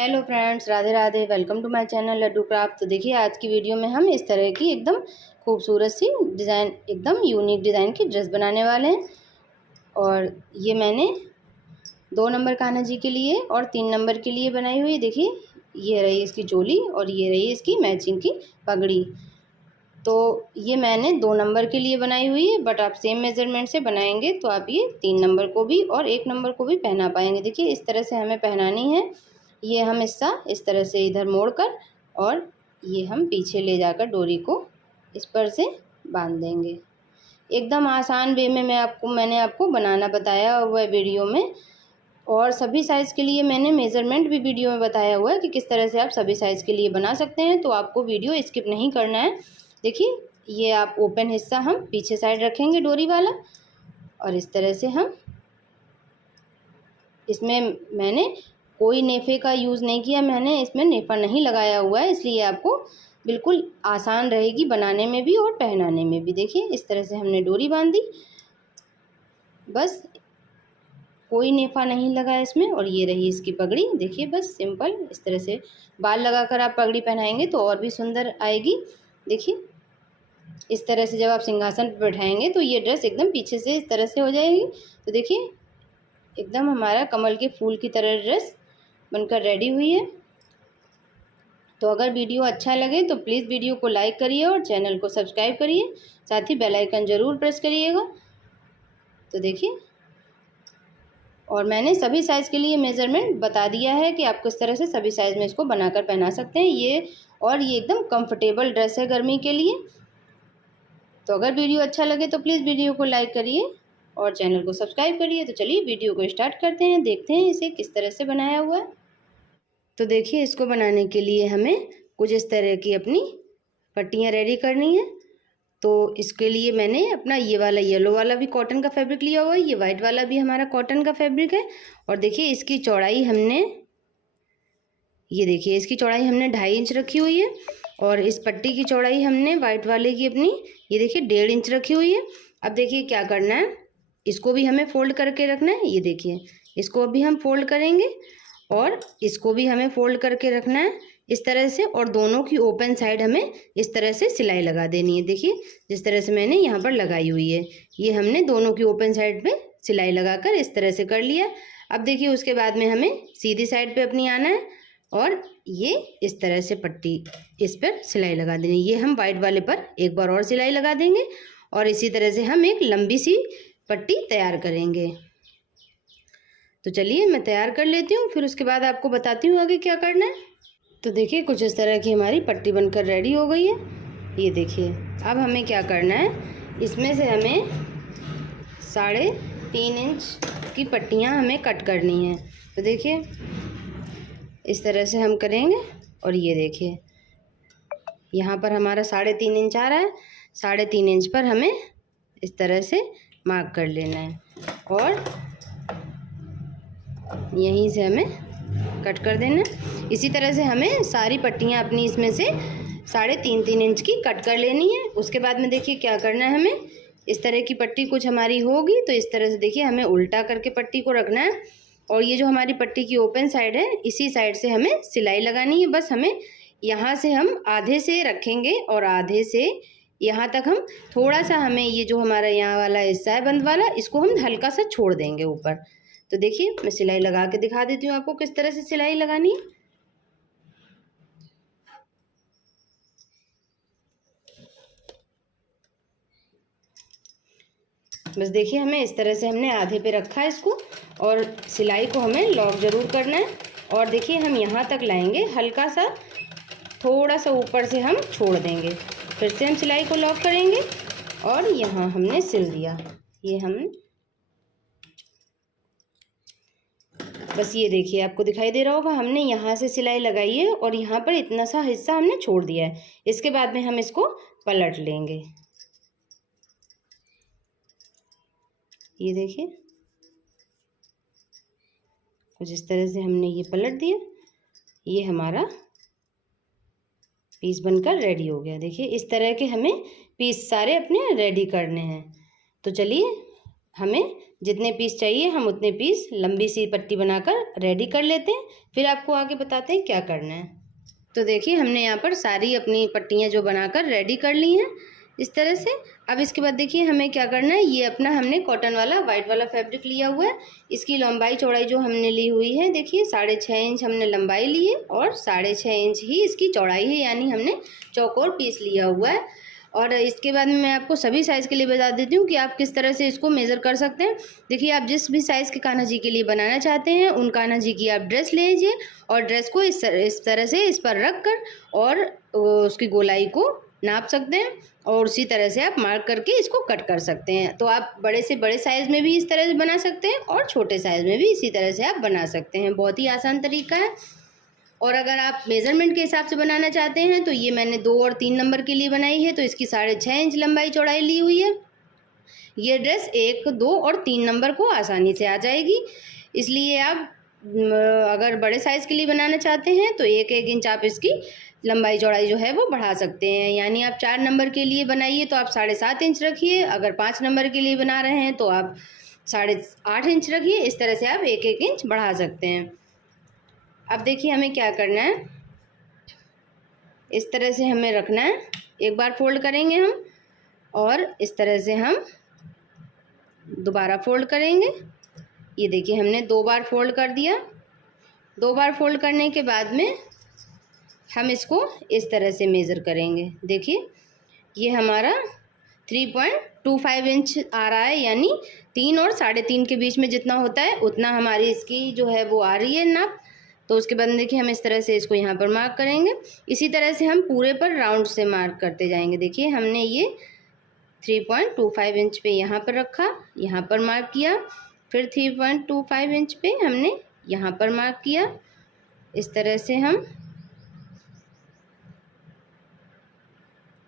Hello friends, Radhe Radhe. Welcome to my channel Laddu craft. तो देखिए आज की वीडियो में हम इस तरह की एकदम खूबसूरत सी डिज़ाइन, एकदम यूनिक डिज़ाइन की ड्रेस बनाने वाले हैं। और ये मैंने 2 नंबर कान्हा जी के लिए और 3 नंबर के लिए बनाई हुई है। देखिए ये रही इसकी चोली और ये रही इसकी मैचिंग की पगड़ी। तो ये मैंने 2 नंबर के लिए बनाई हुई है, बट आप सेम मेज़रमेंट से बनाएंगे तो आप ये 3 नंबर को भी और 1 नंबर को भी पहना पाएंगे। देखिए इस तरह से हमें पहनानी है। ये हम हिस्सा इस तरह से इधर मोड़कर और ये हम पीछे ले जाकर डोरी को इस पर से बांध देंगे। एकदम आसान वे में मैंने आपको बनाना बताया हुआ है वीडियो में। और सभी साइज़ के लिए मैंने मेज़रमेंट भी वीडियो में बताया हुआ है कि किस तरह से आप सभी साइज़ के लिए बना सकते हैं। तो आपको वीडियो स्किप नहीं करना है। देखिए ये आप ओपन हिस्सा हम पीछे साइड रखेंगे डोरी वाला, और इस तरह से हम इसमें मैंने कोई नेफे का यूज़ नहीं किया, मैंने इसमें नेफा नहीं लगाया हुआ है, इसलिए आपको बिल्कुल आसान रहेगी बनाने में भी और पहनाने में भी। देखिए इस तरह से हमने डोरी बांधी, बस कोई नेफा नहीं लगा इसमें। और ये रही इसकी पगड़ी। देखिए बस सिंपल इस तरह से बाल लगाकर आप पगड़ी पहनाएंगे तो और भी सुंदर आएगी। देखिए इस तरह से जब आप सिंहासन पर बैठाएंगे तो ये ड्रेस एकदम पीछे से इस तरह से हो जाएगी। तो देखिए एकदम हमारा कमल के फूल की तरह ड्रेस बनकर रेडी हुई है। तो अगर वीडियो अच्छा लगे तो प्लीज़ वीडियो को लाइक करिए और चैनल को सब्सक्राइब करिए, साथ ही बेल आइकन ज़रूर प्रेस करिएगा। तो देखिए और मैंने सभी साइज़ के लिए मेज़रमेंट बता दिया है कि आप किस तरह से सभी साइज़ में इसको बनाकर पहना सकते हैं। ये एकदम कंफर्टेबल ड्रेस है गर्मी के लिए। तो अगर वीडियो अच्छा लगे तो प्लीज़ वीडियो को लाइक करिए और चैनल को सब्सक्राइब करिए। तो चलिए वीडियो को स्टार्ट करते हैं, देखते हैं इसे किस तरह से बनाया हुआ है। तो देखिए इसको बनाने के लिए हमें कुछ इस तरह की अपनी पट्टियाँ रेडी करनी है। तो इसके लिए मैंने अपना ये वाला येलो वाला भी कॉटन का फैब्रिक लिया हुआ है, ये वाइट वाला भी हमारा कॉटन का फैब्रिक है। और देखिए इसकी चौड़ाई हमने, ये देखिए इसकी चौड़ाई हमने 2.5 इंच रखी हुई है। और इस पट्टी की चौड़ाई हमने वाइट वाले की अपनी, ये देखिए 1.5 इंच रखी हुई है। अब देखिए क्या करना है, इसको भी हमें फोल्ड करके रखना है। ये देखिए इसको अभी हम फोल्ड करेंगे और इसको भी हमें फोल्ड करके रखना है इस तरह से। और दोनों की ओपन साइड हमें इस तरह से सिलाई लगा देनी है। देखिए जिस तरह से मैंने यहाँ पर लगाई हुई है, ये हमने दोनों की ओपन साइड पे सिलाई लगाकर इस तरह से कर लिया। अब देखिए उसके बाद में हमें सीधी साइड पे अपनी आना है और ये इस तरह से पट्टी इस पर सिलाई लगा देनी। ये हम वाइट वाले पर एक बार और सिलाई लगा देंगे और इसी तरह से हम एक लंबी सी पट्टी तैयार करेंगे। तो चलिए मैं तैयार कर लेती हूँ, फिर उसके बाद आपको बताती हूँ आगे क्या करना है। तो देखिए कुछ इस तरह की हमारी पट्टी बनकर रेडी हो गई है। ये देखिए अब हमें क्या करना है, इसमें से हमें 3.5 इंच की पट्टियाँ हमें कट करनी है। तो देखिए इस तरह से हम करेंगे और ये देखिए यहाँ पर हमारा 3.5 इंच आ रहा है। 3.5 इंच पर हमें इस तरह से मार्क कर लेना है और यहीं से हमें कट कर देना है। इसी तरह से हमें सारी पट्टियाँ अपनी इसमें से 3.5 इंच की कट कर लेनी है। उसके बाद में देखिए क्या करना है, हमें इस तरह की पट्टी कुछ हमारी होगी तो इस तरह से देखिए हमें उल्टा करके पट्टी को रखना है। और ये जो हमारी पट्टी की ओपन साइड है इसी साइड से हमें सिलाई लगानी है। बस हमें यहाँ से हम आधे से रखेंगे और आधे से यहाँ तक हम थोड़ा सा, हमें ये जो हमारा यहाँ वाला हिस्सा है बंद वाला, इसको हम हल्का सा छोड़ देंगे ऊपर। तो देखिए मैं सिलाई लगा के दिखा देती हूँ आपको किस तरह से सिलाई लगानी है। बस देखिए हमें इस तरह से हमने आधे पे रखा है इसको और सिलाई को हमें लॉक ज़रूर करना है। और देखिए हम यहाँ तक लाएंगे, हल्का सा थोड़ा सा ऊपर से हम छोड़ देंगे, फिर से हम सिलाई को लॉक करेंगे और यहाँ हमने सिल दिया। ये हम बस ये देखिए आपको दिखाई दे रहा होगा, हमने यहाँ से सिलाई लगाई है और यहाँ पर इतना सा हिस्सा हमने छोड़ दिया है। इसके बाद में हम इसको पलट लेंगे। ये देखिए कुछ इस तरह से हमने ये पलट दिया, ये हमारा पीस बनकर रेडी हो गया। देखिए इस तरह के हमें पीस सारे अपने रेडी करने हैं। तो चलिए हमें जितने पीस चाहिए हम उतने पीस लंबी सी पट्टी बनाकर रेडी कर लेते हैं, फिर आपको आगे बताते हैं क्या करना है। तो देखिए हमने यहाँ पर सारी अपनी पट्टियाँ जो बनाकर रेडी कर ली हैं इस तरह से। अब इसके बाद देखिए हमें क्या करना है, ये अपना हमने कॉटन वाला वाइट वाला फैब्रिक लिया हुआ है। इसकी लंबाई चौड़ाई जो हमने ली हुई है देखिए 6.5 इंच हमने लंबाई ली है और 6.5 इंच ही इसकी चौड़ाई है, यानी हमने चौकोर पीस लिया हुआ है। और इसके बाद में मैं आपको सभी साइज़ के लिए बता देती हूँ कि आप किस तरह से इसको मेज़र कर सकते हैं। देखिए आप जिस भी साइज़ के कान्हा जी के लिए बनाना चाहते हैं उन कान्हा जी की आप ड्रेस ले लीजिए और ड्रेस को इस तरह से इस पर रख कर और उसकी गोलाई को नाप सकते हैं और उसी तरह से आप मार्क करके इसको कट कर सकते हैं। तो आप बड़े से बड़े साइज़ में भी इस तरह से बना सकते हैं और छोटे साइज़ में भी इसी तरह से आप बना सकते हैं। बहुत ही आसान तरीका है। और अगर आप मेज़रमेंट के हिसाब से बनाना चाहते हैं तो ये मैंने 2 और 3 नंबर के लिए बनाई है, तो इसकी 6.5 इंच लंबाई चौड़ाई ली हुई है। ये ड्रेस 1, 2 और 3 नंबर को आसानी से आ जाएगी। इसलिए आप अगर बड़े साइज़ के लिए बनाना चाहते हैं तो 1-1 इंच आप इसकी लंबाई चौड़ाई जो है वो बढ़ा सकते हैं। यानी आप 4 नंबर के लिए बनाइए तो आप 7.5 इंच रखिए, अगर 5 नंबर के लिए बना रहे हैं तो आप 8.5 इंच रखिए। इस तरह से आप 1-1 इंच बढ़ा सकते हैं। अब देखिए हमें क्या करना है, इस तरह से हमें रखना है। एक बार फोल्ड करेंगे हम और इस तरह से हम दोबारा फोल्ड करेंगे। ये देखिए हमने 2 बार फोल्ड कर दिया। 2 बार फोल्ड करने के बाद में हम इसको इस तरह से मेज़र करेंगे। देखिए ये हमारा 3.25 इंच आ रहा है, यानी 3 और 3.5 के बीच में जितना होता है उतना हमारी इसकी जो है वो आ रही है नाप। तो उसके बाद देखिए हम इस तरह से इसको यहाँ पर मार्क करेंगे। इसी तरह से हम पूरे पर राउंड से मार्क करते जाएंगे। देखिए हमने ये 3.25 इंच पे यहाँ पर रखा, यहाँ पर मार्क किया, फिर 3.25 इंच पे हमने यहाँ पर मार्क किया। इस तरह से हम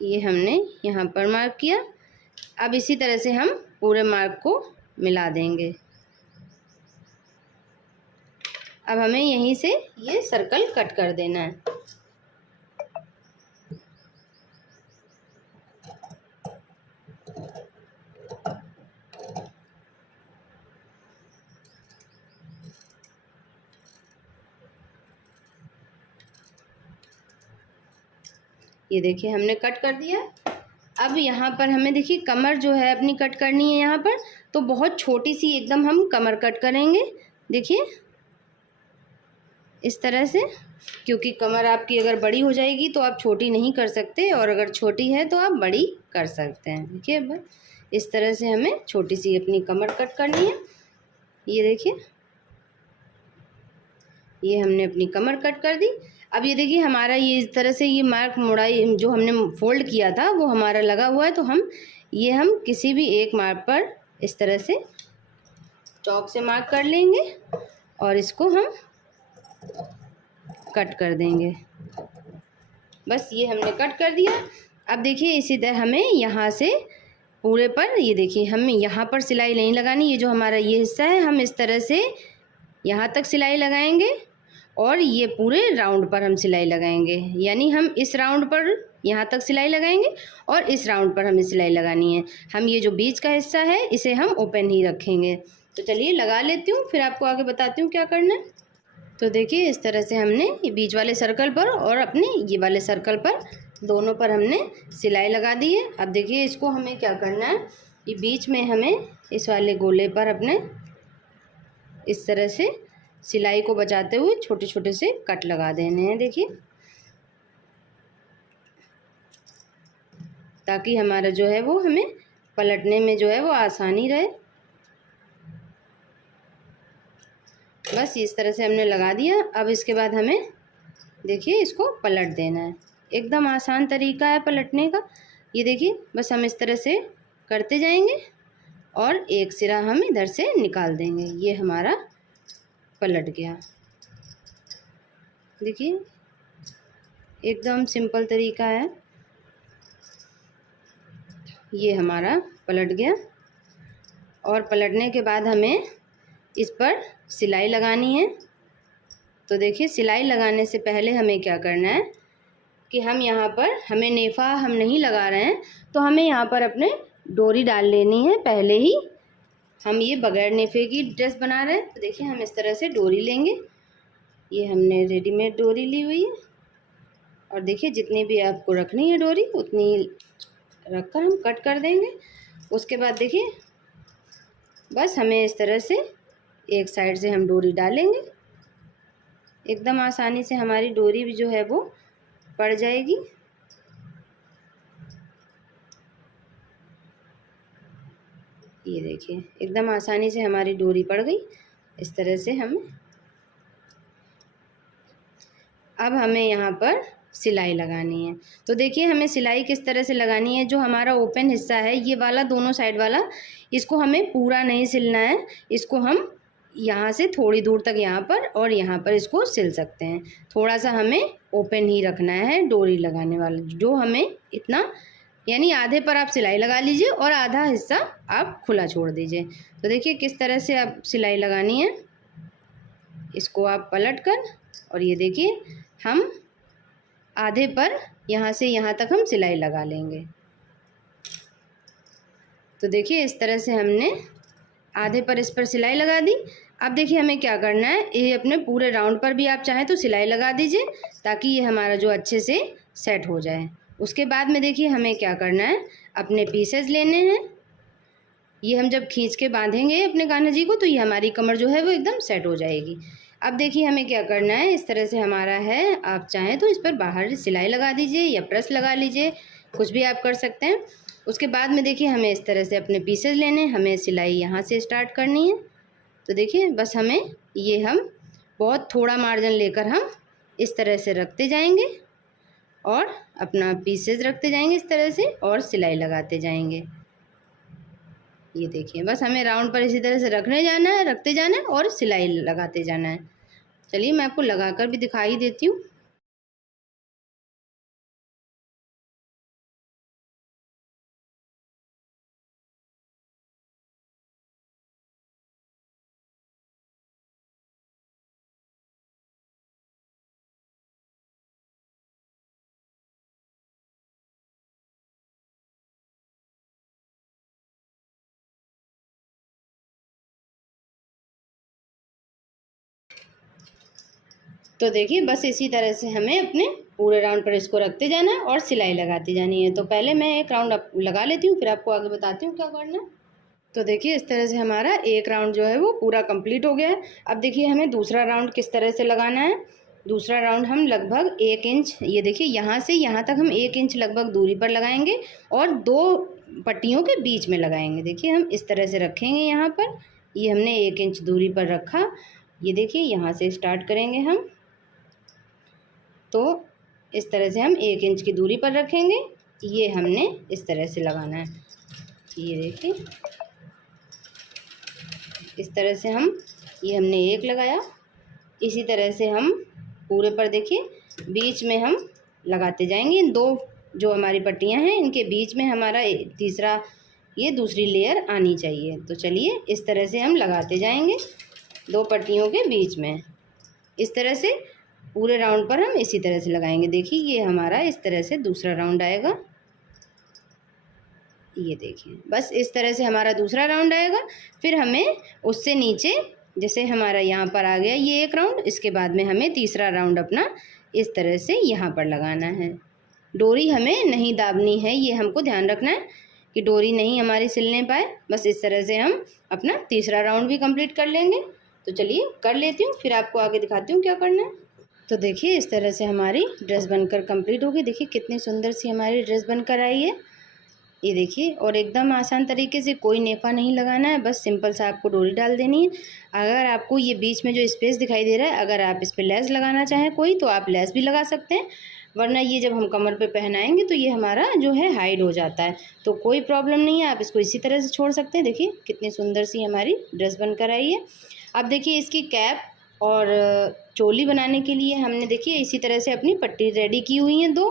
ये हमने यहाँ पर मार्क किया। अब इसी तरह से हम पूरे मार्क को मिला देंगे। अब हमें यहीं से ये सर्कल कट कर देना है। ये देखिए हमने कट कर दिया। अब यहाँ पर हमें देखिए कमर जो है अपनी कट करनी है यहाँ पर, तो बहुत छोटी सी एकदम हम कमर कट करेंगे। देखिए इस तरह से, क्योंकि कमर आपकी अगर बड़ी हो जाएगी तो आप छोटी नहीं कर सकते और अगर छोटी है तो आप बड़ी कर सकते हैं। देखिए अब इस तरह से हमें छोटी सी अपनी कमर कट करनी है। ये देखिए ये हमने अपनी कमर कट कर दी। अब ये देखिए हमारा ये इस तरह से ये मार्क मोड़ाई जो हमने फोल्ड किया था वो हमारा लगा हुआ है, तो हम किसी भी एक मार्क पर इस तरह से चॉक से मार्क कर लेंगे और इसको हम कट कर देंगे। बस ये हमने कट कर दिया। अब देखिए इसी तरह हमें यहाँ से पूरे पर, ये देखिए हमें यहाँ पर सिलाई नहीं लगानी। ये जो हमारा ये हिस्सा है हम इस तरह से यहाँ तक सिलाई लगाएंगे और ये पूरे राउंड पर हम सिलाई लगाएंगे। यानी हम इस राउंड पर यहाँ तक सिलाई लगाएंगे और इस राउंड पर हमें सिलाई लगानी है। हम ये जो बीच का हिस्सा है इसे हम ओपन ही रखेंगे। तो चलिए लगा लेती हूँ, फिर आपको आगे बताती हूँ क्या करना है। तो देखिए इस तरह से हमने ये बीच वाले सर्कल पर और अपने ये वाले सर्कल पर दोनों पर हमने सिलाई लगा दी है। अब देखिए इसको हमें क्या करना है, ये बीच में हमें इस वाले गोले पर अपने इस तरह से सिलाई को बचाते हुए छोटे छोटे से कट लगा देने हैं। देखिए ताकि हमारा जो है वो हमें पलटने में जो है वो आसानी रहे। बस इस तरह से हमने लगा दिया। अब इसके बाद हमें देखिए इसको पलट देना है। एकदम आसान तरीका है पलटने का। ये देखिए बस हम इस तरह से करते जाएंगे और एक सिरा हम इधर से निकाल देंगे। ये हमारा पलट गया। देखिए एकदम सिंपल तरीका है। ये हमारा पलट गया और पलटने के बाद हमें इस पर सिलाई लगानी है। तो देखिए सिलाई लगाने से पहले हमें क्या करना है कि हम यहाँ पर, हमें नेफा हम नहीं लगा रहे हैं, तो हमें यहाँ पर अपने डोरी डाल लेनी है पहले ही। हम ये बगैर नेफे की ड्रेस बना रहे हैं। तो देखिए हम इस तरह से डोरी लेंगे, ये हमने रेडीमेड डोरी ली हुई है। और देखिए जितनी भी आपको रखनी है डोरी उतनी रखकर हम कट कर देंगे। उसके बाद देखिए बस हमें इस तरह से एक साइड से हम डोरी डालेंगे, एकदम आसानी से हमारी डोरी भी जो है वो पड़ जाएगी। ये देखिए एकदम आसानी से हमारी डोरी पड़ गई। इस तरह से अब हमें यहाँ पर सिलाई लगानी है। तो देखिए हमें सिलाई किस तरह से लगानी है। जो हमारा ओपन हिस्सा है ये वाला, दोनों साइड वाला, इसको हमें पूरा नहीं सिलना है। इसको हम यहाँ से थोड़ी दूर तक यहाँ पर और यहाँ पर इसको सिल सकते हैं। थोड़ा सा हमें ओपन ही रखना है डोरी लगाने वाला, जो हमें इतना, यानी आधे पर आप सिलाई लगा लीजिए और आधा हिस्सा आप खुला छोड़ दीजिए। तो देखिए किस तरह से आप सिलाई लगानी है। इसको आप पलट कर, और ये देखिए हम आधे पर यहाँ से यहाँ तक हम सिलाई लगा लेंगे। तो देखिए इस तरह से हमने आधे पर इस पर सिलाई लगा दी। अब देखिए हमें क्या करना है, ये अपने पूरे राउंड पर भी आप चाहें तो सिलाई लगा दीजिए ताकि ये हमारा जो अच्छे से सेट हो जाए। उसके बाद में देखिए हमें क्या करना है, अपने पीसेस लेने हैं। ये हम जब खींच के बांधेंगे अपने कान्हा जी को तो ये हमारी कमर जो है वो एकदम सेट हो जाएगी। अब देखिए हमें क्या करना है, इस तरह से हमारा है, आप चाहें तो इस पर बाहर सिलाई लगा दीजिए या प्रेस लगा लीजिए, कुछ भी आप कर सकते हैं। उसके बाद में देखिए हमें इस तरह से अपने पीसेस लेने, हमें सिलाई यहाँ से स्टार्ट करनी है। तो देखिए बस हमें हम बहुत थोड़ा मार्जिन लेकर हम इस तरह से रखते जाएंगे और अपना पीसेस रखते जाएंगे इस तरह से और सिलाई लगाते जाएंगे। ये देखिए बस हमें राउंड पर इसी तरह से रखते जाना है और सिलाई लगाते जाना है। चलिए मैं आपको लगाकर भी दिखाई देती हूँ। तो देखिए बस इसी तरह से हमें अपने पूरे राउंड पर इसको रखते जाना है और सिलाई लगाती जानी है। तो पहले मैं एक राउंड लगा लेती हूँ, फिर आपको आगे बताती हूँ क्या करना है। तो देखिए इस तरह से हमारा एक राउंड जो है वो पूरा कंप्लीट हो गया है। अब देखिए हमें दूसरा राउंड किस तरह से लगाना है। दूसरा राउंड हम लगभग 1 इंच, ये देखिए यहाँ से यहाँ तक हम 1 इंच लगभग दूरी पर लगाएंगे और 2 पट्टियों के बीच में लगाएंगे। देखिए हम इस तरह से रखेंगे, यहाँ पर ये हमने 1 इंच दूरी पर रखा। ये देखिए यहाँ से स्टार्ट करेंगे हम, तो इस तरह से हम 1 इंच की दूरी पर रखेंगे। ये हमने इस तरह से लगाना है। ये देखिए इस तरह से ये हमने 1 लगाया। इसी तरह से हम पूरे पर देखिए बीच में हम लगाते जाएंगे। इन 2 जो हमारी पट्टियां हैं इनके बीच में हमारा तीसरा ये दूसरी लेयर आनी चाहिए। तो चलिए इस तरह से हम लगाते जाएंगे 2 पट्टियों के बीच में। इस तरह से पूरे राउंड पर हम इसी तरह से लगाएंगे। देखिए ये हमारा इस तरह से दूसरा राउंड आएगा। ये देखिए बस इस तरह से हमारा दूसरा राउंड आएगा। फिर हमें उससे नीचे, जैसे हमारा यहाँ पर आ गया ये 1 राउंड, इसके बाद में हमें तीसरा राउंड अपना इस तरह से यहाँ पर लगाना है। डोरी हमें नहीं दाबनी है, ये हमको ध्यान रखना है कि डोरी नहीं हमारी सिलने पाए। बस इस तरह से हम अपना तीसरा राउंड भी कंप्लीट कर लेंगे। तो चलिए कर लेती हूँ, फिर आपको आगे दिखाती हूँ क्या करना है। तो देखिए इस तरह से हमारी ड्रेस बनकर कंप्लीट हो गई। देखिए कितनी सुंदर सी हमारी ड्रेस बनकर आई है। ये देखिए, और एकदम आसान तरीके से, कोई नेफा नहीं लगाना है, बस सिंपल सा आपको डोरी डाल देनी है। अगर आपको ये बीच में जो स्पेस दिखाई दे रहा है, अगर आप इस पर लेस लगाना चाहें कोई, तो आप लेस भी लगा सकते हैं, वरना ये जब हम कमर पे पहनाएंगे तो ये हमारा जो है हाइड हो जाता है, तो कोई प्रॉब्लम नहीं है, आप इसको इसी तरह से छोड़ सकते हैं। देखिए कितनी सुंदर सी हमारी ड्रेस बनकर आई है। अब देखिए इसकी कैप और चोली बनाने के लिए हमने देखिए इसी तरह से अपनी पट्टी रेडी की हुई हैं 2।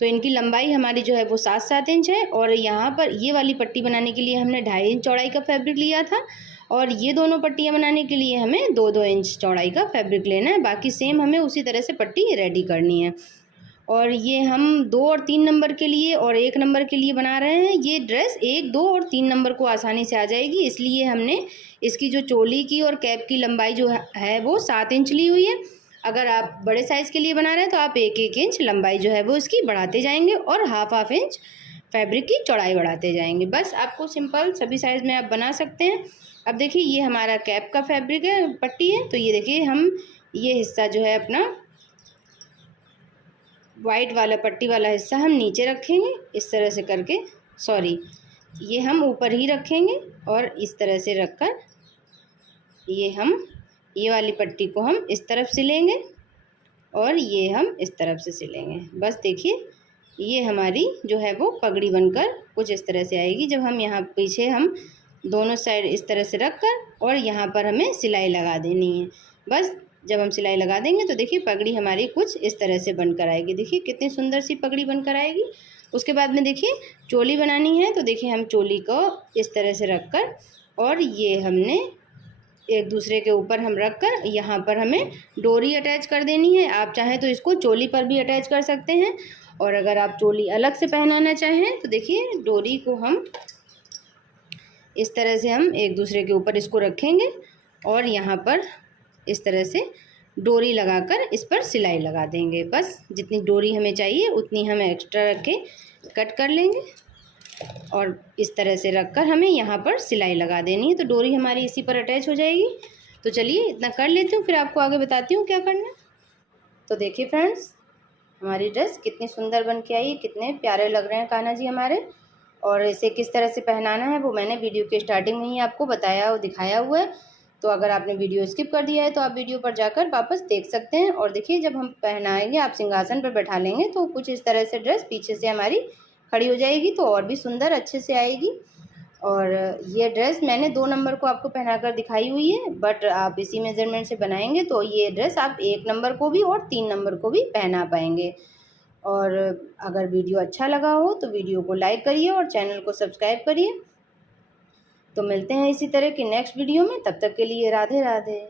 तो इनकी लंबाई हमारी जो है वो 7-7 इंच है, और यहाँ पर ये वाली पट्टी बनाने के लिए हमने 2.5 इंच चौड़ाई का फैब्रिक लिया था, और ये दोनों पट्टियाँ बनाने के लिए हमें 2-2 इंच चौड़ाई का फैब्रिक लेना है। बाकी सेम हमें उसी तरह से पट्टी रेडी करनी है। और ये हम 2 और 3 नंबर के लिए और 1 नंबर के लिए बना रहे हैं। ये ड्रेस 1, 2 और 3 नंबर को आसानी से आ जाएगी, इसलिए हमने इसकी जो चोली की और कैप की लंबाई जो है वो 7 इंच ली हुई है। अगर आप बड़े साइज़ के लिए बना रहे हैं तो आप 1-1 इंच लंबाई जो है वो इसकी बढ़ाते जाएंगे और हाफ इंच फैब्रिक की चौड़ाई बढ़ाते जाएंगे। बस आपको सिंपल सभी साइज़ में आप बना सकते हैं। अब देखिए ये हमारा कैप का फैब्रिक है, पट्टी है, तो ये देखिए हम ये हिस्सा जो है अपना वाइट वाला पट्टी वाला हिस्सा हम नीचे रखेंगे इस तरह से करके, सॉरी ये हम ऊपर ही रखेंगे और इस तरह से रखकर ये वाली पट्टी को हम इस तरफ सिलेंगे और ये हम इस तरफ से सिलेंगे। बस देखिए ये हमारी जो है वो पगड़ी बनकर कुछ इस तरह से आएगी। जब हम यहाँ पीछे हम दोनों साइड इस तरह से रखकर और यहाँ पर हमें सिलाई लगा देनी है। बस जब हम सिलाई लगा देंगे तो देखिए पगड़ी हमारी कुछ इस तरह से बनकर आएगी। देखिए कितनी सुंदर सी पगड़ी बनकर आएगी। उसके बाद में देखिए चोली बनानी है, तो देखिए हम चोली को इस तरह से रखकर और ये हमने एक दूसरे के ऊपर हम रखकर यहाँ पर हमें डोरी अटैच कर देनी है। आप चाहें तो इसको चोली पर भी अटैच कर सकते हैं, और अगर आप चोली अलग से पहनाना चाहें तो देखिए डोरी को हम इस तरह से हम एक दूसरे के ऊपर इसको रखेंगे और यहाँ पर इस तरह से डोरी लगाकर इस पर सिलाई लगा देंगे। बस जितनी डोरी हमें चाहिए उतनी हम एक्स्ट्रा रख के कट कर लेंगे और इस तरह से रखकर हमें यहाँ पर सिलाई लगा देनी है, तो डोरी हमारी इसी पर अटैच हो जाएगी। तो चलिए इतना कर लेती हूँ, फिर आपको आगे बताती हूँ क्या करना है। तो देखिए फ्रेंड्स हमारी ड्रेस कितनी सुंदर बन के आई, कितने प्यारे लग रहे हैं कान्हा जी हमारे। और इसे किस तरह से पहनाना है वो मैंने वीडियो के स्टार्टिंग में ही आपको बताया और दिखाया हुआ है। तो अगर आपने वीडियो स्किप कर दिया है तो आप वीडियो पर जाकर वापस देख सकते हैं। और देखिए जब हम पहनाएंगे, आप सिंहासन पर बैठा लेंगे तो कुछ इस तरह से ड्रेस पीछे से हमारी खड़ी हो जाएगी, तो और भी सुंदर अच्छे से आएगी। और ये ड्रेस मैंने 2 नंबर को आपको पहनाकर दिखाई हुई है, बट आप इसी मेज़रमेंट से बनाएंगे तो ये ड्रेस आप 1 नंबर को भी और 3 नंबर को भी पहना पाएंगे। और अगर वीडियो अच्छा लगा हो तो वीडियो को लाइक करिए और चैनल को सब्सक्राइब करिए। तो मिलते हैं इसी तरह की नेक्स्ट वीडियो में, तब तक के लिए राधे राधे।